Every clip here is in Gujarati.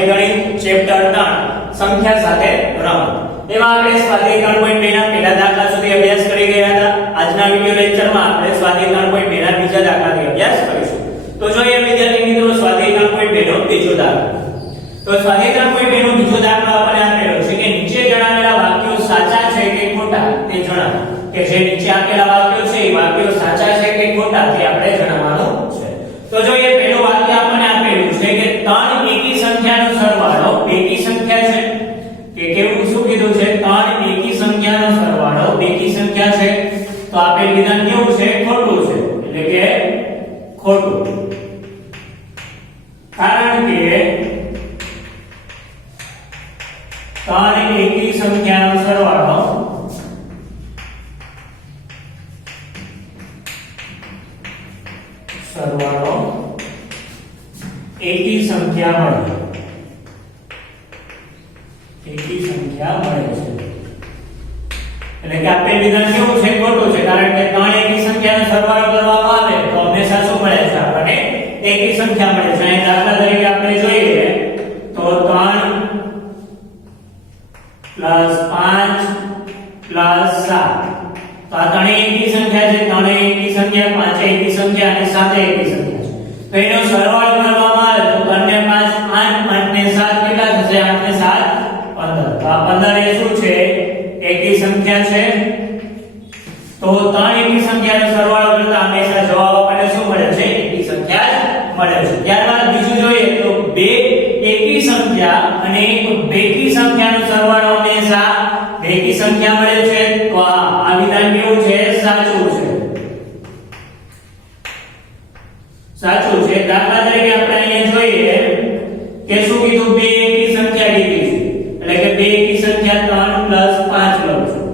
સ્વાધ્યાય ગણિત ચેપ્ટર 3 સંખ્યા સાથે રમત. એમાં આપણે સ્વાધ્યાય 3.2 ના પહેલા દાખલા સુધી અભ્યાસ કરી ગયા હતા. આજના વિડિયો લેક્ચરમાં આપણે સ્વાધ્યાય 3.2 ના બીજા દાખલાથી અભ્યાસ કરીશું. તો જોઈએ વિદ્યાર્થી મિત્રો સ્વાધ્યાય 3.2 નો બીજો દાખલો. તો સ્વાધ્યાય 3.2 નો બીજો દાખલો આપણને આપેલો છે કે નીચે જણાવેલા વાક્યો સાચા છે કે ખોટા તે જણાવો. કે જે નીચે આપેલા વાક્યો છે એ વાક્યો સાચા છે કે ખોટા તે આપણે જણાવવાનું છે. તો જોઈએ પહેલું વાક્ય આપણને આપેલું છે કે 3 એકી સંખ્યાનો સરવાળો બેકી સંખ્યા છે. કે કેવું શું કીધું છે? 3 એકી સંખ્યાનો સરવાળો બેકી સંખ્યા છે. તો આપેલ વિધાન કેવું છે? ખોટું છે. એટલે કે ખોટું. કારણ કે 3 એકી સંખ્યાનો સરવાળો એકી સંખ્યા મળે. એકી સંખ્યા મળે છે. એટલે કે આપેલ વિધાન કેવું છે? ખોટું છે. કારણ કે 3 એકી સંખ્યાનો સરવાળો કરવામાં આવે તો હંમેશા શું મળે છે? આપણને એકી સંખ્યા મળે છે. અહીં દાખલા તરીકે આપણે જોઈએ તો 3 + 5 + 7. તો આ 3 એકી સંખ્યા છે. 3 એકી સંખ્યા, 5 એકી સંખ્યા અને 7 એકી સંખ્યા છે. તો એનો સરવાળો કરવામાં આવે તો 3 ને 5 8, 8 ને 7 કેટલા થશે? 8 ને 7 15. તો આ 15 એ શું છે? એકી સંખ્યા છે. તો 3 એકી સંખ્યાનો સરવાળો કરતા હંમેશા જવાબ આપણને શું મળે છે? એકી સંખ્યા જ મળે છે. ત્યારબાદ બીજું જોઈએ તો બે એકી સંખ્યા અને એક બેકી સંખ્યાનો સરવાળો હંમેશા બેકી સંખ્યા મળે છે. તો આ વિધાન કેવું છે? સાચું છે. સાચું છે. દાખલા તરીકે આપણે અહીંયા જોઈએ કે શું કીધું? બે એકી સંખ્યા કીધી છે. એટલે કે બે એકી સંખ્યા 3 + 5 લઉં છું.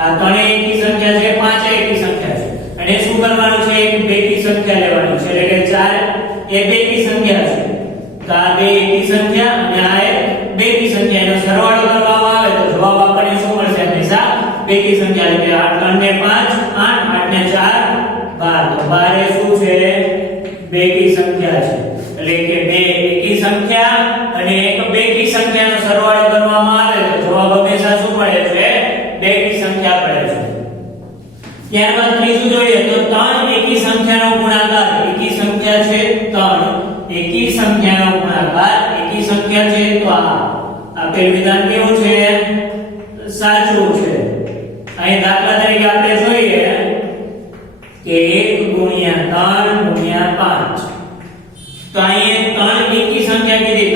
આ 3 એકી સંખ્યા છે, 5 એકી સંખ્યા છે. અને શું કરવાનું છે? એક બેકી સંખ્યા લેવાની છે. એટલે કે 4 એ બેકી સંખ્યા છે. તો આ બે એકી સંખ્યા અને આ એક બેકી સંખ્યા, એનો સરવાળો કરવામાં આવે તો જવાબ આપણને શું મળશે? હંમેશા બેકી સંખ્યા. એટલે કે 3 ને 5 8, 8 ને 4 12. તો 12 એ શું છે? બેકી સંખ્યા છે. એટલે કે બે એકી સંખ્યા અને એક બેકી સંખ્યાનો સરવાળો કરવામાં આવે તો જવાબ હંમેશા શું મળે છે? બેકી સંખ્યા મળે છે. ત્યારબાદ ત્રીજું જોઈએ તો 3 એકી સંખ્યાનો ગુણાકાર એકી સંખ્યા છે. 3 એકી સંખ્યાનો ગુણાકાર એકી સંખ્યા છે. તો આ આપેલ વિધાન કેવું છે? સાચું છે. અહીં દાખલા તરીકે આપણે જોઈએ કે 1 * 3 * 5. તો અહીં 3 એકી સંખ્યા કીધી.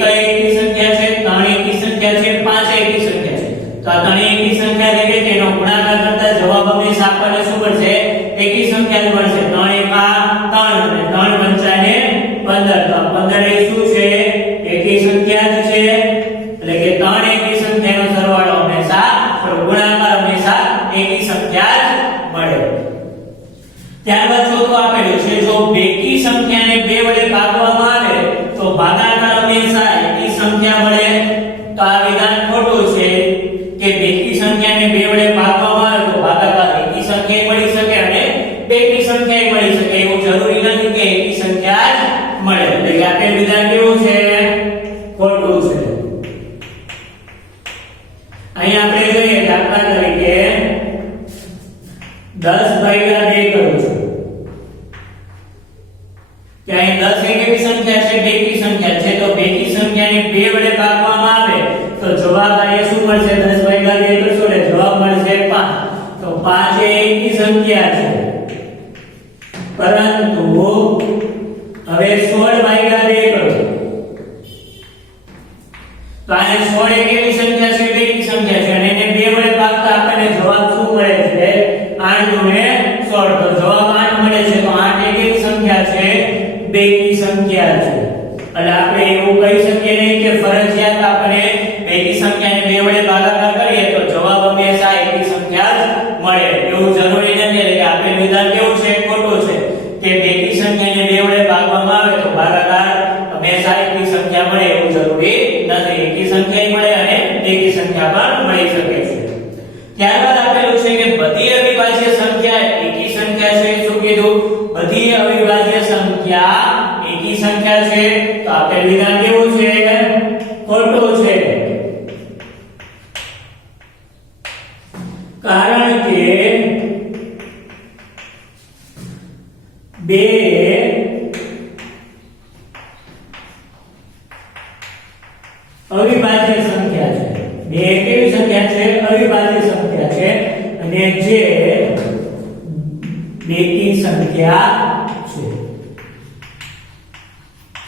તો એક એકી સંખ્યા છે, 3 એકી સંખ્યા છે, 5 એકી સંખ્યા છે. તો આ 3 એકી સંખ્યા છે કે તેનો ગુણાકાર કરતા જવાબ હંમેશા આપણને શું મળશે? એકી સંખ્યા જ મળશે. 3 * 3 અને 3 × 5 = 15. તો 15 એ શું છે? એકી સંખ્યા જ છે. એટલે કે 3 એકી સંખ્યાનો સરવાળો હંમેશા ગુણાકાર હંમેશા એકી સંખ્યા જ મળે. ત્યારબાદ ચોથું આપેલું છે જો બેકી સંખ્યાને 2 વડે ભાગવામાં આવે તો ભાગાકાર હંમેશા એકી સંખ્યા મળે. તો આ વિધાન ખોટું છે કે બેકી સંખ્યાને 2 વડે ભાગવામાં આવે તો ભાગાકાર એકી સંખ્યા મળી શકે અને બેકી સંખ્યા મળી શકે. એવું જરૂરી નથી કે એકી સંખ્યા જ મળે. એટલે કે આપેલ વિધાન કેવું છે? ખોટું છે. અહીં આપણે જોઈએ દાખલા તરીકે 10/2 કરું છું. કે અહીં 10 એક એવી સંખ્યા છે, બેકી સંખ્યા છે. તો બેકી સંખ્યાને 2 વડે ભાગવામાં આવે તો જવાબ અહીંયા શું મળશે? 10/2 કરશો એટલે જવાબ મળશે 5. તો 5 એ એકી સંખ્યા છે. પરંતુ હવે 16/2 કરો તો આને 16 એક એવી સંખ્યા છે, બેકી સંખ્યા છે અને એને 2 વડે ભાગતા આપણને જવાબ શું મળે છે? 8 × 16. તો જવાબ 8 મળે છે. તો 8 એક એવી સંખ્યા છે, બેકી સંખ્યા છે. એટલે આપણે એવું કહી શકીએ નહીં કે ફરજિયાત આપણે બેકી સંખ્યાને 2 વડે ભાગાકાર કરીએ તો જવાબ હંમેશા એકી સંખ્યા જ મળે. એવું જરૂરી નથી. એટલે કે આપેલ વિધાન કેવું છે? ખોટું છે કે બેકી સંખ્યાને 2 વડે ભાગવામાં આવે તો ભાગાકાર હંમેશા એકી સંખ્યા મળે એવું જરૂરી નથી. એકી સંખ્યા મળે અને બેકી સંખ્યા પણ મળી શકે છે. ત્યારબાદ આપેલું છે કે બધી અવિભાજ્ય સંખ્યા એકી સંખ્યા છે. શું કીધું? બધી અવિભાજ્ય સંખ્યા એકી સંખ્યા છે. તો આપેલ વિધાન કેવું છે? અવિભાજ્ય સંખ્યા છે. બે કેવી સંખ્યા છે? અવિભાજ્ય સંખ્યા છે. અને જે બેકી સંખ્યા છે.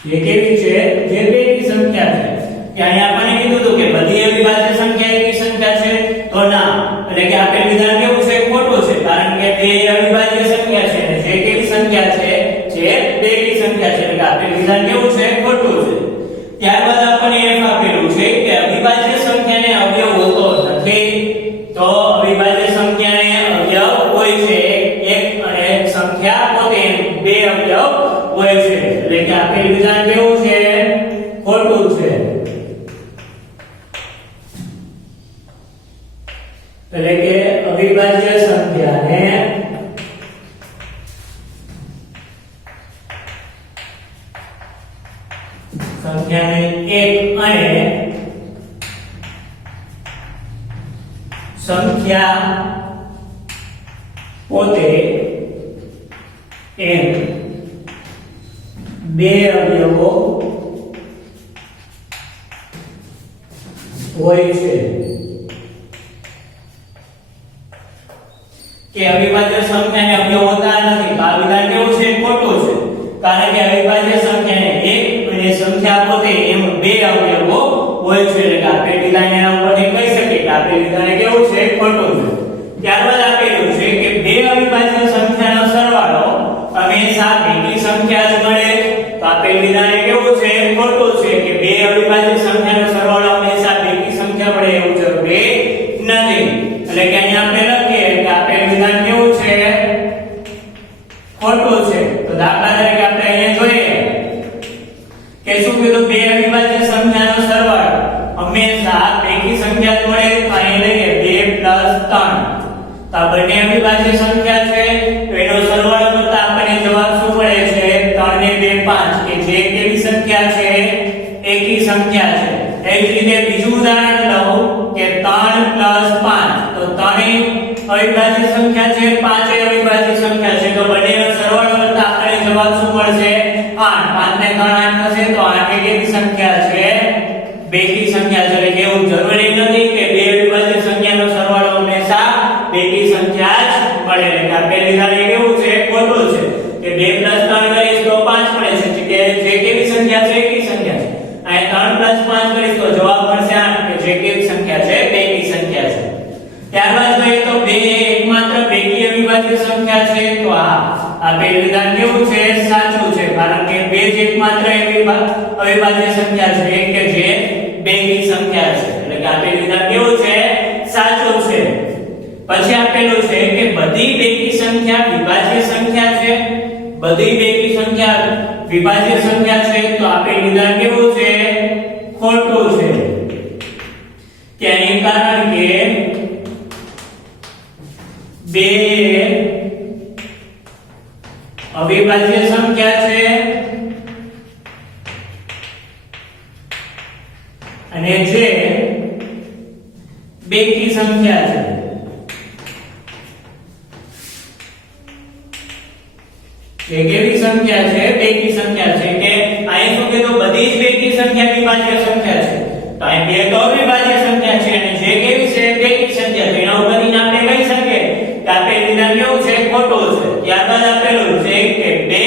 જે કેવી છે? જે બેકી સંખ્યા છે. કે અહીંયા આપણે કીધું હતું કે બધી અવિભાજ્ય સંખ્યા એકી સંખ્યા છે તો ના, એટલે કે આપેલ વિધાન કેવું છે? ખોટું છે, કારણ કે બે અવિભાજ્ય સંખ્યા છે અને જે કેવી સંખ્યા છે? જે બેકી સંખ્યા છે, એટલે આપેલ વિધાન કેવું છે? ખોટું છે. ત્યારબાદ આપણને એમ આપેલું છે કે અવિભાજ્ય સંખ્યાને અવયવ હોતો નથી. તો અવિભાજ્ય સંખ્યાને અવયવ હોય છે એક, અને સંખ્યા પોતે બે અવયવ હોય છે, એટલે કે આપેલ વિધાન કેવું છે? ખોટું છે. એટલે કે અવિભાજ્ય સંખ્યાને એક અને સંખ્યા પોતે એમ બે અવયવો હોય છે. કે અવિભાજ્ય સંખ્યાને અવયવ હોતા નથી. આ વિધાન કેવું છે? ખોટું છે, કારણ કે અવિભાજ્ય સંખ્યાને એક અને સંખ્યા પોતે એમ બે અવયવો હોય છે, એટલે કે આપેલ વિધાન એના ઉપરથી કહી શકીએ કે આપેલ વિધાન કેવું છે? ખોટું છે. ત્યારબાદ આપેલું છે કે બે અવિભાજ્ય સંખ્યાનો સરવાળો હંમેશા બેકી સંખ્યા જ મળે. તો આપેલ વિધાન કેવું છે? ખોટું છે, કે બે અવિભાજ્ય સંખ્યાનો સરવાળો હંમેશા બેકી સંખ્યા મળે એવું જરૂરી નથી. એટલે કે અહીંયા આપણે લખીએ કે આપેલ વિધાન કેવું છે? ખોટું છે. તો દાખલા તરીકે આપણે અહીંયા જોઈએ કે શું કીધું? બે અવિભાજ્ય સંખ્યાનો સરવાળો હંમેશા બેકી સંખ્યા જ મળે. તો અહીં લઈએ 2 + 3. તો આ બંને અવિભાજ્ય સંખ્યા છે, તો એનો સરવાળો કરતા આપણને જવાબ શું મળે છે? 3 ને 2 5, કે જે કેવી સંખ્યા છે? એકી સંખ્યા છે. એ જ રીતે બીજું ઉદાહરણ લઉં કે 3 + 5. તો 3 અવિભાજ્ય સંખ્યા છે, 5 એ અવિભાજ્ય સંખ્યા છે, તો બંનેનો સરવાળો કરતા આપણને જવાબ શું મળશે? 8. 5 ને 3 8 થશે, તો 8 એ કેવી સંખ્યા છે? બેકી સંખ્યા છે. એટલે કે એવું જરૂરી નથી કે બે અવિભાજ્ય સંખ્યાનો સરવાળો હંમેશા બેકી સંખ્યા જ મળે. એટલે કે આપેલ વિધાન કેવું છે? ખોટું છે, કે 2 + 3 કરીશ તો 5 મળે છે, કે જે કેવી સંખ્યા છે? એકી સંખ્યા છે. અહીં 3 + 5 કરીશ તો જવાબ મળશે 8, કે જે કેવી સંખ્યા છે? બેકી સંખ્યા છે. ત્યારબાદ જોઈએ તો બે એકમાત્ર બેકી અવિભાજ્ય સંખ્યા છે. તો આપેલ વિધાન કેવું છે? સાચું છે, કારણ કે બે જ એકમાત્ર અવિભાજ્ય સંખ્યા છે કે જે બેકી સંખ્યા છે. એટલે કે આપેલ વિધાન કેવું છે? સાચું છે. પછી આપેલું છે કે બધી બેકી સંખ્યા વિભાજ્ય સંખ્યા છે. બધી બેકી સંખ્યા વિભાજ્ય સંખ્યા છે, તો આપેલ વિધાન કેવું છે? ખોટું છે. તેનું કારણ કે બે અવિભાજ્ય સંખ્યા છે અને જે બેકી સંખ્યા છે. જે કેવી સંખ્યા છે? બેકી સંખ્યા છે. કે અહીં શું કીધું? બધી જ બેકી સંખ્યા વિભાજ્ય સંખ્યા છે. તો અહીં બે તો અવિભાજ્ય સંખ્યા છે અને જે કેવી છે? બેકી સંખ્યા છે. એના ઉપરથી આપણે કહી શકીએ કે આપેલ વિધાન કેવું છે? ખોટું છે. ત્યારબાદ આપેલું છે કે બે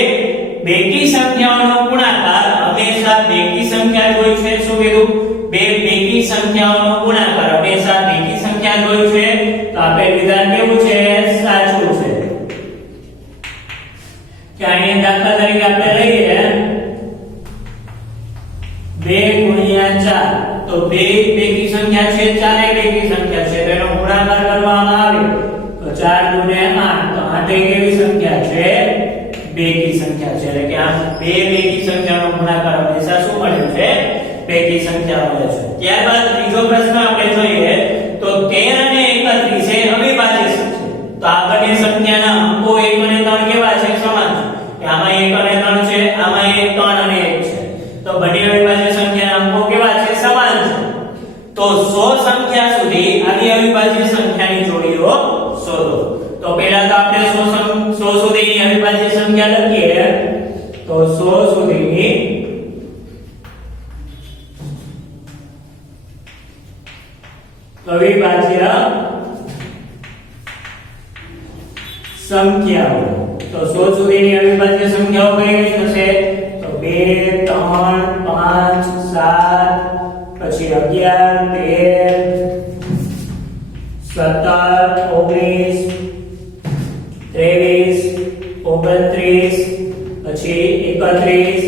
બેકી સંખ્યાઓનો ગુણાકાર હંમેશા બેકી સંખ્યા જ હોય છે. શું કીધું? બે બેકી સંખ્યાઓનો ગુણાકાર હંમેશા બેકી સંખ્યા જ હોય છે. તો આપેલ વિધાન કેવું છે? સાચું છે. કે અહીં દાખલા તરીકે આપણે લઈએ 2 × 4. તો 2 બેકી સંખ્યા છે, 4 એ બેકી સંખ્યા છે, તેનો ગુણાકાર કરવામાં આવે તો 4 × 8. તો 8 એ કેવી સંખ્યા છે? બેકી સંખ્યા છે. એટલે કે આ બે બેકી સંખ્યાનો ગુણાકાર હંમેશા શું મળે છે? બેકી સંખ્યા મળે છે. ત્યારબાદ ત્રીજો પ્રશ્ન આપણે જોઈએ તો 13 અને 31 એ અવિભાજ્ય છે. તો આ બંને સંખ્યાના અંકો 1 અને 3 કેવા છે? સમાન છે. કે આમાં 1 અને 3 છે, આમાં 3 અને 1 છે. તો બંને અવિભાજ્ય સંખ્યાના અંકો કેવા છે? સમાન છે. તો 100 સંખ્યા સુધી આવી અવિભાજ્ય સંખ્યાની જોડીઓ શોધો. તો પહેલા તો આપણે 100 સુધીની અવિભાજ્ય સંખ્યા લખીએ. તો 100 સુધીની અવિભાજ્ય સંખ્યાઓ તો 100 સુધીની અવિભાજ્ય સંખ્યાઓ કઈ કઈ થશે તો 2 3 5 7 પછી 11 13 17 19 23 29 પછી 31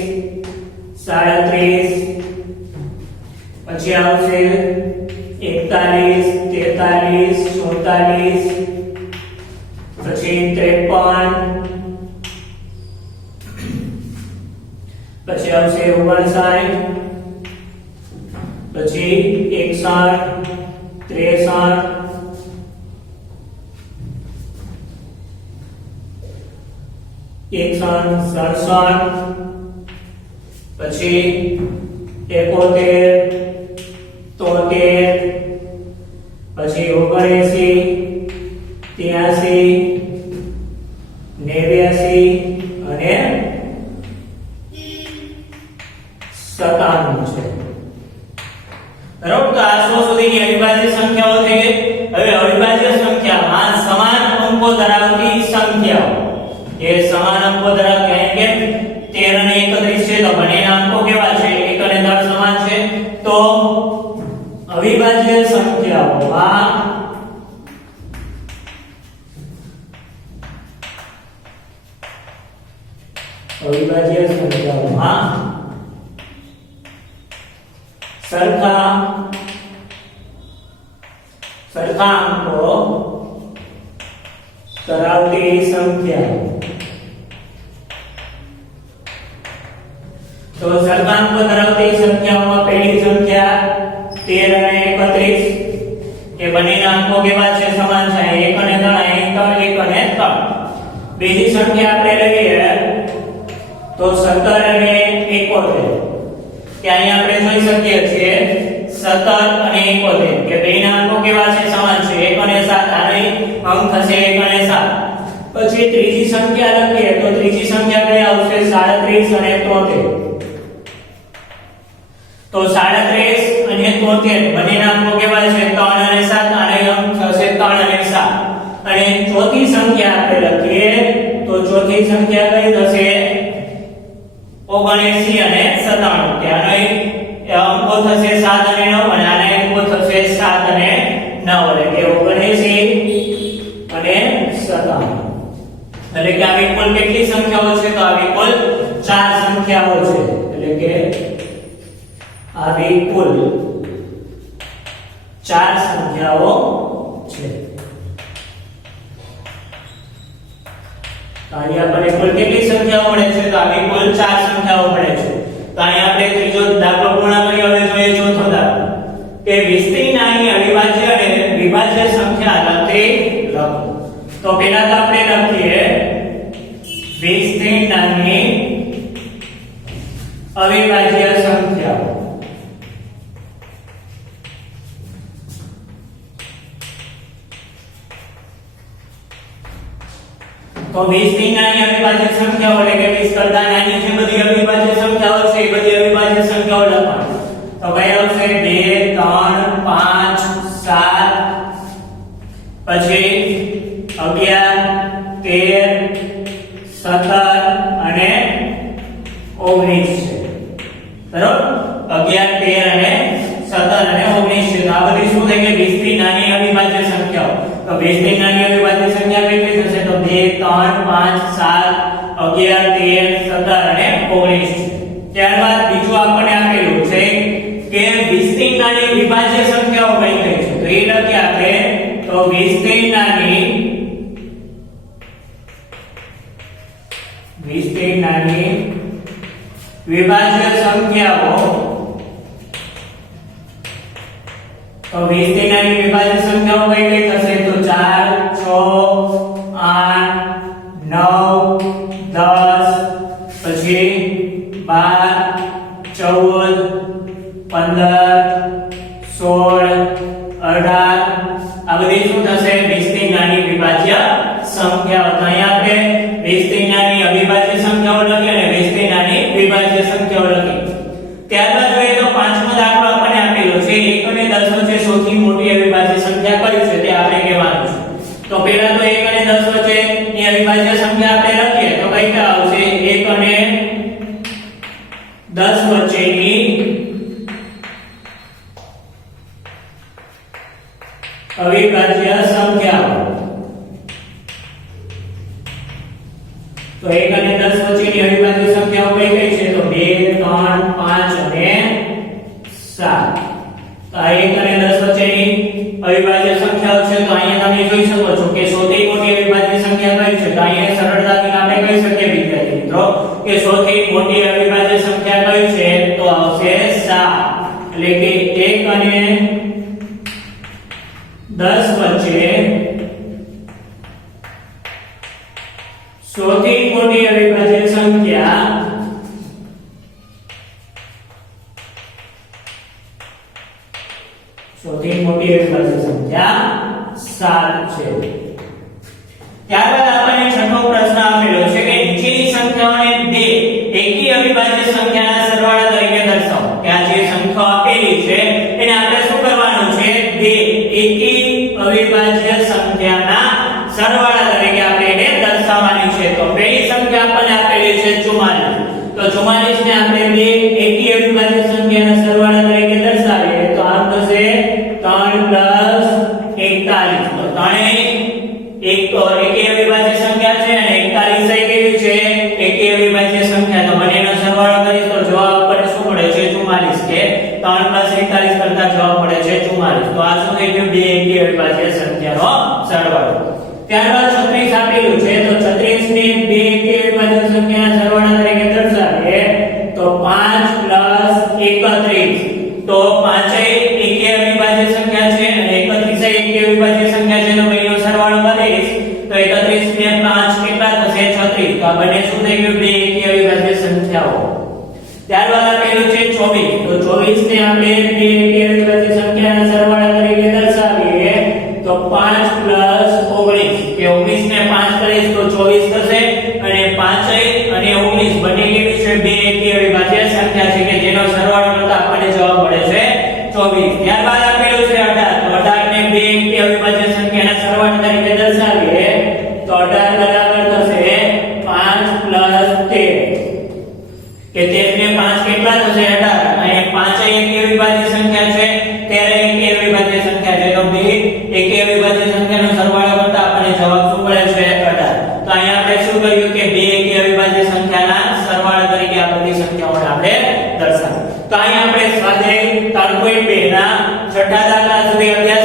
37 પછી આવશે 41 43 44 પછી 53 પછી આવશે 59 પછી 61 63 67 પછી 71 73 પછી 79 83 89 અને 97 છે બરાબર તો આ 100 સુધીની અવિભાજ્ય સંખ્યાઓ થઈ ગઈ હવે અવિભાજ્ય સંખ્યામાં સમાન અંકો ધરાવતી સંખ્યાઓ એ સમાન અંકો ધરાવતી કે 13 અને 31 છે તો બંનેના અંકો કેવા છે 1 અને 10 સમાન છે તો અવિભાજ્ય સંખ્યાઓમાં સરખા અંકો ધરાવતી સંખ્યા તો સરખા અંકો ધરાવતી સંખ્યાઓમાં પહેલી સંખ્યા 13 અને 31 એ બંનેના અંકો કેવા છે સમાન છે 1 અને 3 1 અને 3 બીજી સંખ્યા આપણે લઈએ તો 17 અને 71 કે અહીંયા આપણે જોઈ શકીએ છીએ 17 અને 71 કે બેના અંકો કેવા છે સમાન છે 1 અને 7 આને અંક થશે 1 અને 7 પછી ત્રીજી સંખ્યા લખીએ તો ત્રીજી સંખ્યા કઈ આવશે 37 અને 73 તો 37 અને 73 બંનેના અંકો કેવા છે 3 અને 7 આને અંક થશે 3 અને 7 અને ચોથી સંખ્યા આપણે લખીએ તો ચોથી સંખ્યા કઈ થશે 79 અને 97 ત્યાંનો અંકો થશે 7 અને 9 અને આના અંકો થશે 7 અને 9 એટલે કે 79 અને 97 એટલે કે આવી કુલ કેટલી સંખ્યાઓ છે તો આવી કુલ 4 સંખ્યાઓ છે એટલે કે આવી કુલ 4 સંખ્યાઓ છે તો અહીંયા આપણે કુલ કેટલી સંખ્યાઓ મળે છે તો આવી કુલ 4 સંખ્યાઓ મળે છે તો અહીંયા આપણે ત્રીજો દાખલો પૂર્ણ કર્યો હવે જોઈએ ચોથો દાખલો કે 20 થી નાની અવિભાજ્ય અને વિભાજ્ય સંખ્યા લખી લખો તો પહેલા તો આપણે લખીએ 20 થી નાની અવિભાજ્ય સંખ્યાઓ તો 20 થી નાની અવિભાજ્ય સંખ્યાઓ એટલે કે 20 કરતા નાની જે બધી અવિભાજ્ય સંખ્યાઓ છે એ બધી અવિભાજ્ય સંખ્યાઓ લખવાની તો કઈ આવશે 2 3 5 7 પછી 11 13 17 અને 19 છે બરાબર 11 13 17 અને 19 છે ત્યારબાદ બીજું આપણને આપેલું છે કે 20 થી નાની વિભાજ્ય સંખ્યાઓ કઈ કઈ છે તો એ લખીએ આપણે તો 20 થી નાની વિભાજ્ય સંખ્યાઓ તો 20 થી નાની વિભાજ્ય સંખ્યાઓ કઈ કઈ થશે તો 4 6 8 9 10 પછી 12 14 15 16 18 આ બધી શું થશે 20 થી નાની વિભાજ્ય સંખ્યાઓ તો અહીંયા આપણે 20 થી નાની અવિભાજ્ય સંખ્યાઓ લખી અને 20 થી નાની વિભાજ્ય સંખ્યાઓ લખી ત્યારબાદ જોઈએ તો પાંચમો દાખલો આપણને આપેલો છે 1 અને 10 વચ્ચે સૌથી મોટી અવિભાજ્ય સંખ્યા કઈ છે તે આપણે કહેવાનું છે. તો પહેલા તો 1 અને 10 વચ્ચેની અવિભાજ્ય સંખ્યા આપણે લખીએ તો કઈ આવશે 1 અને 10 વચ્ચેની અવિભાજ્ય સંખ્યાઓ. તો 1 અને 10 વચ્ચેની અવિભાજ્ય સંખ્યાઓ કઈ કઈ છે તો 2 3 5 અને 7. તો આ 1 અને 10 વચ્ચેની અવિભાજ્ય સંખ્યાઓ છે. તો અહીંયા તમે જોઈ શકો છો કે સૌથી મોટી અવિભાજ્ય સંખ્યા કઈ છે. તો અહીંયા સરળતાથી આપણે કહી શકીએ વિદ્યાર્થી મિત્રો કે સૌથી મોટી અવિભાજ્ય સંખ્યા કઈ છે તો આવશે 7. એટલે કે 1 અને 10 વચ્ચે સૌથી મોટી અવિભાજ્ય સંખ્યા સૌથી મોટી અવિભાજ્ય સંખ્યા 7 છે. ત્યારબાદ આપણને છઠ્ઠો પ્રશ્ન આપેલો છે કે નીચેની સંખ્યાઓને બે એકી અવિભાજ્ય સંખ્યાના સરવાળા તરીકે દર્શાવો. કે આ જે સંખ્યાઓ આપેલી છે એને આપણે શું કરવાનું છે બે એકી અવિભાજ્ય સંખ્યાના સરવાળા તરીકે આપણે એને દર્શાવવાની છે. તો પહેલી સંખ્યા આપણને આપેલી છે 44. તો 44 ને આપણે બે એકી અવિભાજ્ય સંખ્યાના સરવાળા તરીકે દર્શાવીએ તો આમ થશે 3 + 41. તો ત્રણેય એકી અવિભાજ્ય સંખ્યા છે અને 41 કેવી છે એકી અવિભાજ્ય સંખ્યા. તો બંનેનો સરવાળો કરીએ તો જવાબ પડે શું મળે છે 44 કે 3 + 41 કરતા જવાબ મળે છે 44. તો આ શું થઈ ગયું બે એકી અવિભાજ્ય સંખ્યાનો સરવાળો. ત્યારબાદ 36 આપેલું છે તો 36 ને બે એકી અવિભાજ્ય સંખ્યાના સરવાળા તરીકે દર્શાવીએ તો 5 + 31. તો 5 એકી અવિભાજ્ય સંખ્યા છે અને 31 એકી અવિભાજ્ય સંખ્યા છે. તો બેનો સરવાળો કરીશ તો 31 ને 5 કેટલા થશે 36. તો આ બંને શું થઈ ગયું બે એકી અવિભાજ્ય સંખ્યાઓ. ત્યારબાદ આપેલું છે 24. તો 24 ને આપણે બે એકી અવિભાજ્ય સંખ્યાના સરવાળા તરીકે દર્શાવીએ તો 5 + 19 કે 19 ને 5 કરીશ તો 24 થશે અને 5 અને 19 બંને કેવી છે બે એકી અવિભાજ્ય સંખ્યા છે કે જેનો સરવાળો કરતા આપણને જવાબ મળે છે 24. ત્યારબાદ આપેલું છે 18. તો 18 ને બે એકી અવિભાજ્ય સંખ્યાના સરવાળા તરીકે દર્શાવીએ તો 18 બરાબર થશે 5 + 13 કે 13 ને 5 કેટલા થશે 18. અને 5 એકી અવિભાજ્ય સંખ્યા છે 13 એકી અવિભાજ્ય સંખ્યા છે. તો બે એકી અવિભાજ્ય સંખ્યાનો સરવાળો કરતા આપણને જવાબ શું મળે છે 18. તો અહીંયા આપણે શું કર્યું કે બે એકી અવિભાજ્ય સંખ્યાના સરવાળા તરીકે આ બધી સંખ્યાઓને આપણે દર્શાવી. તો અહીંયા આપણે સ્વાધ્યાય 3.2 ના છઠ્ઠા દાખલા સુધી અભ્યાસ